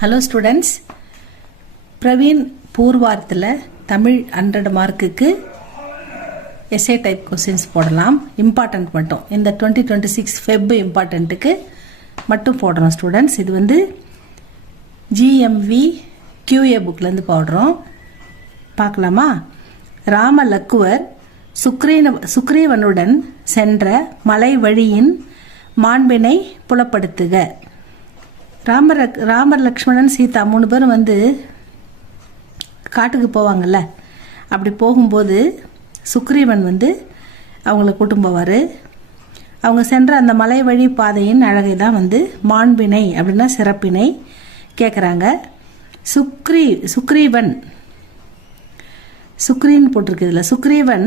Hello students, Praveen பூர்வார்த்தில் Tamil 100 மார்க்குக்கு S A type questions போடலாம். Important மட்டும் இந்த 2026 ஃபெப் இம்பார்ட்டண்ட்டுக்கு மட்டும் போடுறோம் ஸ்டூடெண்ட்ஸ். இது வந்து ஜிஎம்வி கியூஏ புக்லேருந்து போடுறோம். பார்க்கலாமா? ராம லக்குவர் சுக்ரீவனுடன் சென்ற மலை வழியின் மாண்பினை புலப்படுத்துக. ராமர் லக்ஷ்மணன் சீதா 3 பேரும் வந்து காட்டுக்கு போவாங்கல்ல. அப்படி போகும்போது சுக்ரீவன் வந்து அவங்கள கூட்டும் போவார். அவங்க சென்ற அந்த மலை வழி பாதையின் அழகை தான் வந்து மாண்பினை அப்படின்னா சிறப்பினை கேட்குறாங்க. சுக்ரீன் போட்டிருக்கு இதில். சுக்ரீவன்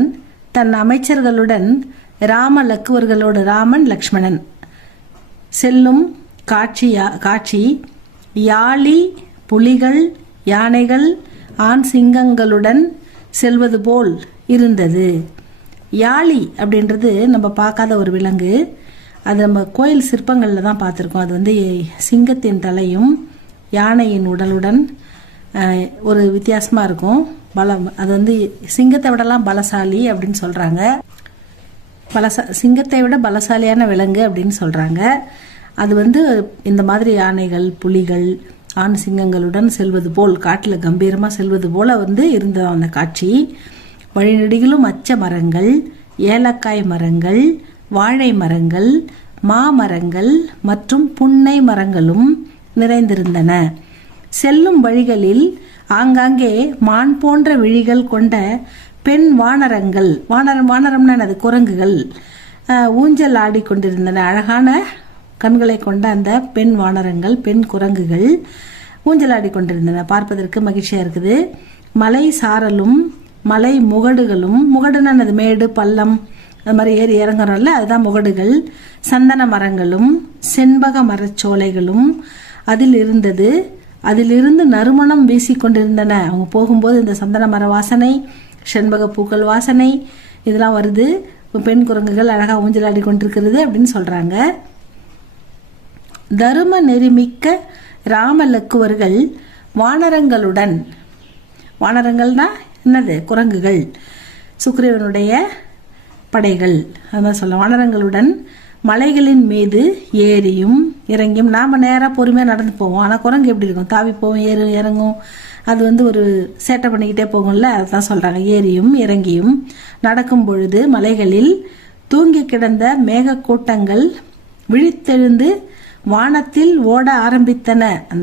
தன் அமைச்சர்களுடன் ராம லக்குவர்களோடு, ராமன் லக்ஷ்மணன் செல்லும் காட்சி யாழி புலிகள் யானைகள் ஆண் சிங்கங்களுடன் செல்வது போல் இருந்தது. யாழி அப்படின்றது நம்ம பார்க்காத ஒரு விலங்கு. அது நம்ம கோயில் சிற்பங்களில் தான் பார்த்துருக்கோம். அது வந்து சிங்கத்தின் தலையும் யானையின் உடலுடன் ஒரு வித்தியாசமாக இருக்கும். பலம், அது வந்து சிங்கத்தை விடலாம் பலசாலி அப்படின்னு சொல்கிறாங்க. சிங்கத்தை விட பலசாலியான விலங்கு அப்படின்னு சொல்கிறாங்க. அது வந்து இந்த மாதிரி யானைகள் புலிகள் ஆண் சிங்கங்களுடன் செல்வது போல், காட்டில் கம்பீரமாக செல்வது போல் வந்து இருந்தது அந்த காட்சி. வழிநெடுகிலும் அச்ச மரங்கள், ஏலக்காய் மரங்கள், வாழை மரங்கள், மாமரங்கள் மற்றும் புன்னை மரங்களும் நிறைந்திருந்தன. செல்லும் வழிகளில் ஆங்காங்கே மான் போன்ற விழிகள் கொண்ட பெண் வானரங்கள், வானரம்னா அது குரங்குகள், ஊஞ்சல் ஆடிக்கொண்டிருந்தன. அழகான கண்களை கொண்ட அந்த பெண் வானரங்கள், பெண் குரங்குகள் ஊஞ்சலாடி கொண்டிருந்தன. பார்ப்பதற்கு மகிழ்ச்சியாக இருக்குது. மலை சாரலும் மலை முகடுகளும், முகடுனா அது மேடு பள்ளம் அது மாதிரி ஏறி இறங்குறோம்ல, அதுதான் முகடுகள். சந்தன மரங்களும் செண்பக மரச்சோலைகளும் அதில் இருந்தது. அதிலிருந்து நறுமணம் வீசிக்கொண்டிருந்தன. அவங்க போகும்போது இந்த சந்தன மர வாசனை, செண்பக பூக்கள் வாசனை இதெல்லாம் வருது. பெண் குரங்குகள் அழகாக ஊஞ்சலாடி கொண்டிருக்கிறது அப்படின்னு சொல்கிறாங்க. தரும நெறிமிக்க ராம லக்குவர்கள் வானரங்களுடன், வானரங்கள்னா என்னது? குரங்குகள், சுக்ரீவனுடைய படைகள் அது மாதிரி சொல்ல. வானரங்களுடன் மலைகளின் மீது ஏறியும் இறங்கியும். நாம் நேராக பொறுமையாக நடந்து போவோம். ஆனால் குரங்கு எப்படி இருக்கும்? தாவி போவோம், இறங்கும். அது வந்து ஒரு சேட்டை பண்ணிக்கிட்டே போகும்ல, அதுதான் சொல்கிறாங்க. ஏறியும் இறங்கியும் நடக்கும் பொழுது மலைகளில் தூங்கி கிடந்த மேகக்கூட்டங்கள் விழித்தெழுந்து வானத்தில் ஓட ஆரம்பித்தன. அந்த